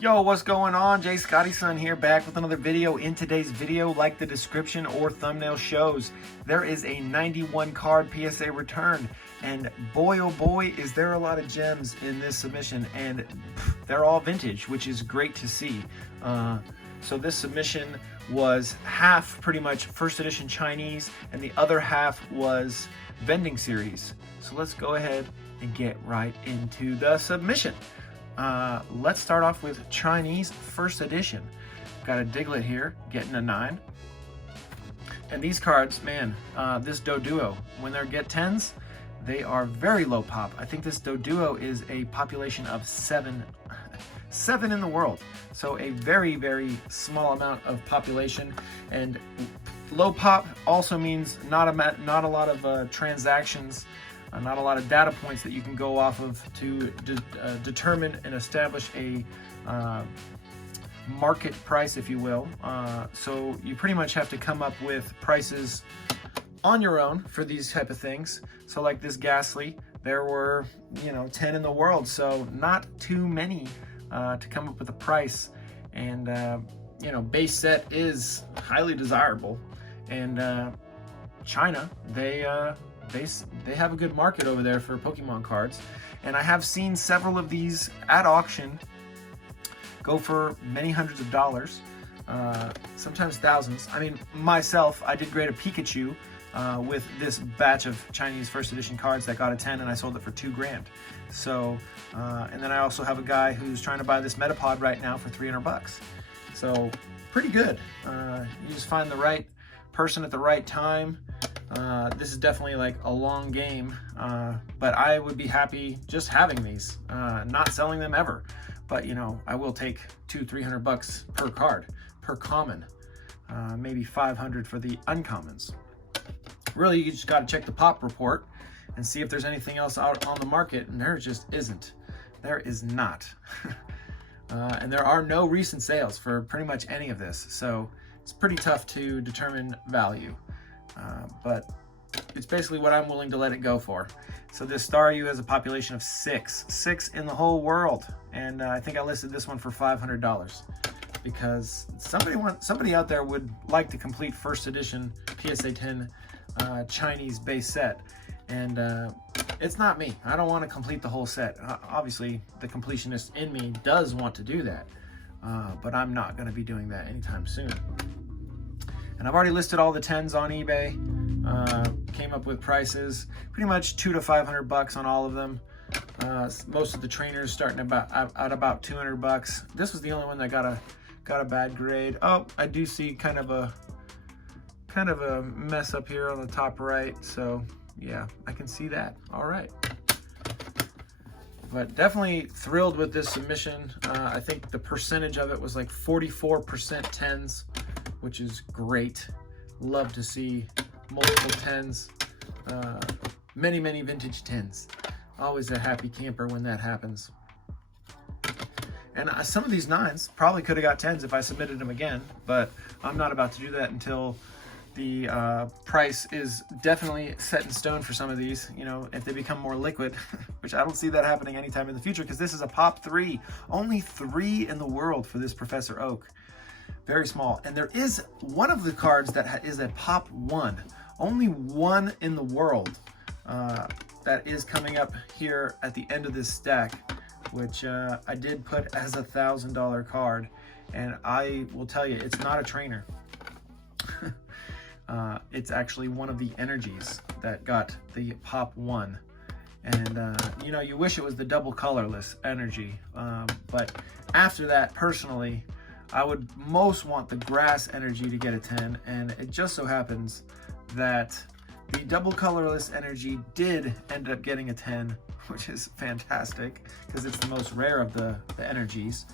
Yo, what's going on? Jay Scotty Son here, back with another video. In today's video, like the description or thumbnail shows, there is a 91 card PSA return, and boy oh boy is there a lot of gems in this submission, and they're all vintage, which is great to see. So this submission was half pretty much first edition Chinese, and the other half was Vending series. So let's go ahead and get right into the submission. Let's start off with Chinese first edition. Got a Diglett here, getting a 9. And these cards, man, this Doduo, when they're get 10s, they are very low pop. I think this Doduo is a population of 7 in the world. So a very, very small amount of population. And low pop also means not a lot of transactions. Not a lot of data points that you can go off of to determine and establish a market price, if you will. So you pretty much have to come up with prices on your own for these type of things. So like this Ghastly, there were 10 in the world, so not too many to come up with a price. And base set is highly desirable, and China, they have a good market over there for Pokemon cards, and I have seen several of these at auction go for many hundreds of dollars, sometimes thousands. I mean, myself, I did grade a Pikachu with this batch of Chinese first edition cards that got a 10, and I sold it for $2 grand. So, and then I also have a guy who's trying to buy this Metapod right now for 300 bucks. So, pretty good. You just find the right person at the right time. This is definitely like a long game, but I would be happy just having these, not selling them ever. But I will take $200-300 bucks per card, per common, maybe 500 for the uncommons. Really, you just got to check the pop report and see if there's anything else out on the market, and there just isn't. There is not. And there are no recent sales for pretty much any of this, so it's pretty tough to determine value. But it's basically what I'm willing to let it go for. So this Staryu has a population of 6 in the whole world, and I think I listed this one for $500 because somebody out there would like to complete first edition PSA 10 Chinese base set, and it's not me. I don't want to complete the whole set. Obviously, the completionist in me does want to do that, but I'm not going to be doing that anytime soon. And I've already listed all the 10s on eBay, came up with prices, pretty much $200 to 500 bucks on all of them. Most of the trainers starting at about 200 bucks. This was the only one that got a bad grade. Oh, I do see kind of a mess up here on the top right. So yeah, I can see that. All right. But definitely thrilled with this submission. I think the percentage of it was like 44% 10s. Which is great. Love to see multiple 10s, many vintage 10s. Always a happy camper when that happens. And some of these 9s probably could have got 10s if I submitted them again, but I'm not about to do that until the price is definitely set in stone for some of these, if they become more liquid, which I don't see that happening anytime in the future, because this is a pop 3. Only 3 in the world for this Professor Oak. Very small. And there is one of the cards that is a pop 1. Only one in the world that is coming up here at the end of this stack, which I did put as a $1,000 card. And I will tell you, it's not a trainer. It's actually one of the energies that got the pop 1. And you wish it was the double colorless energy. But after that, personally, I would most want the grass energy to get a 10, and it just so happens that the double colorless energy did end up getting a 10, which is fantastic because it's the most rare of the energies.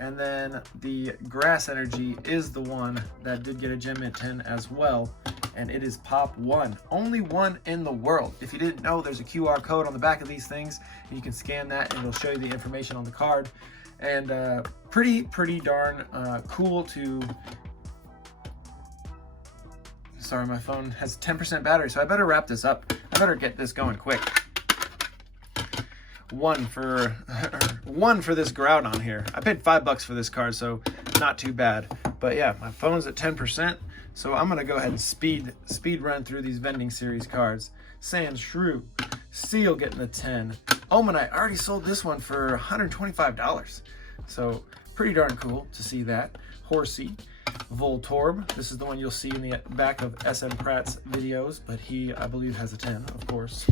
And then the grass energy is the one that did get a gem mint 10 as well, and it is pop 1. Only one in the world. If you didn't know, there's a QR code on the back of these things, and you can scan that and it'll show you the information on the card. And pretty darn cool to... Sorry, my phone has 10% battery, so I better wrap this up. I better get this going quick. one for one for this Groudon here. I paid $5 for this card, so not too bad. But yeah, my phone's at 10%, so I'm gonna go ahead and speed run through these vending series cards. Sandshrew, Seal getting a 10. Omanite, I already sold this one for $125, so pretty darn cool to see that. Horsey, Voltorb, this is the one you'll see in the back of SM Pratt's videos, but he, I believe, has a 10, of course.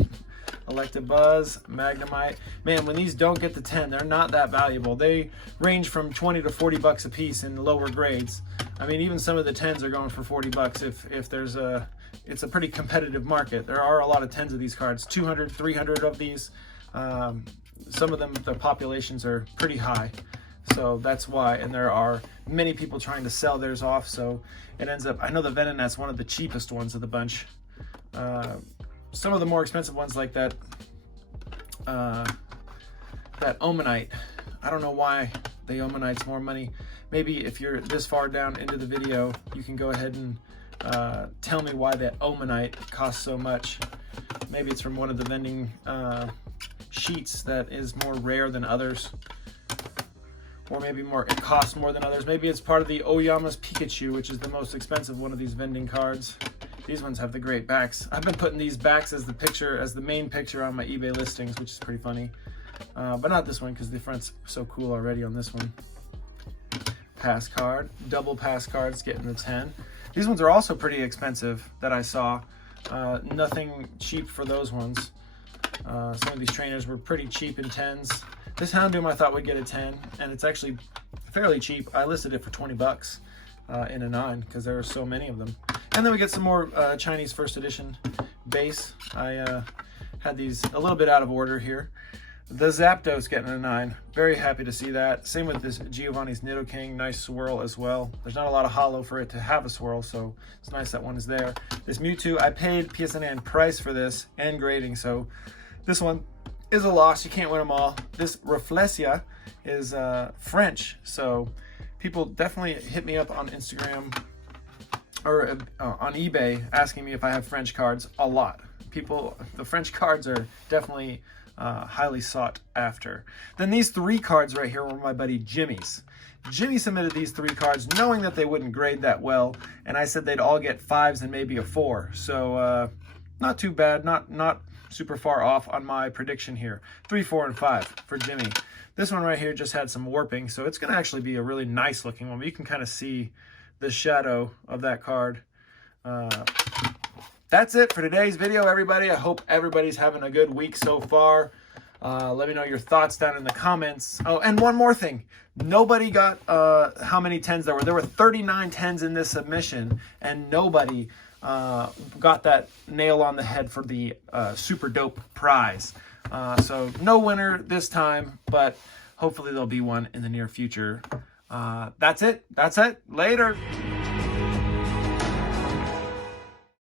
Electabuzz, Magnemite. Man, when these don't get the 10, they're not that valuable. They range from 20 to 40 bucks a piece in lower grades. I mean, even some of the 10s are going for 40 bucks if there's a, it's a pretty competitive market. There are a lot of 10s of these cards, 200, 300 of these. Some of them, the populations are pretty high. So that's why, and there are many people trying to sell theirs off, so it ends up, I know the Venonat's one of the cheapest ones of the bunch. Some of the more expensive ones like that Omanite, I don't know why the Omanite's more money. Maybe if you're this far down into the video, you can go ahead and tell me why that Omanite costs so much. Maybe it's from one of the vending sheets that is more rare than others. Or maybe it costs more than others. Maybe it's part of the Oyama's Pikachu, which is the most expensive one of these vending cards. These ones have the great backs. I've been putting these backs as the main picture on my eBay listings, which is pretty funny. But not this one, because the front's so cool already on this one. Pass card, double pass cards getting the 10. These ones are also pretty expensive that I saw. Nothing cheap for those ones. Some of these trainers were pretty cheap in 10s. This Houndoom I thought would get a 10, and it's actually fairly cheap. I listed it for 20 bucks in a 9 because there are so many of them. And then we get some more Chinese first edition base. I had these a little bit out of order here. The Zapdos getting a 9. Very happy to see that. Same with this Giovanni's Nidoking. Nice swirl as well. There's not a lot of holo for it to have a swirl, so it's nice that one is there. This Mewtwo, I paid PSN price for this and grading, so this one is a loss. You can't win them all. This Rafflesia is French, so people definitely hit me up on Instagram or on eBay asking me if I have French cards a lot. The French cards are definitely highly sought after. Then these 3 cards right here were my buddy Jimmy's. Jimmy submitted these 3 cards knowing that they wouldn't grade that well, and I said they'd all get 5s and maybe a 4. So not too bad, not super far off on my prediction here. 3, 4, and 5 for Jimmy. This one right here just had some warping, so it's going to actually be a really nice looking one. But you can kind of see the shadow of that card. That's it for today's video, everybody. I hope everybody's having a good week so far. Let me know your thoughts down in the comments. Oh, and one more thing. Nobody got how many 10s there were. There were 39 10s in this submission, and nobody got that nail on the head for the super dope prize. So no winner this time, but hopefully there'll be one in the near future. That's it. Later.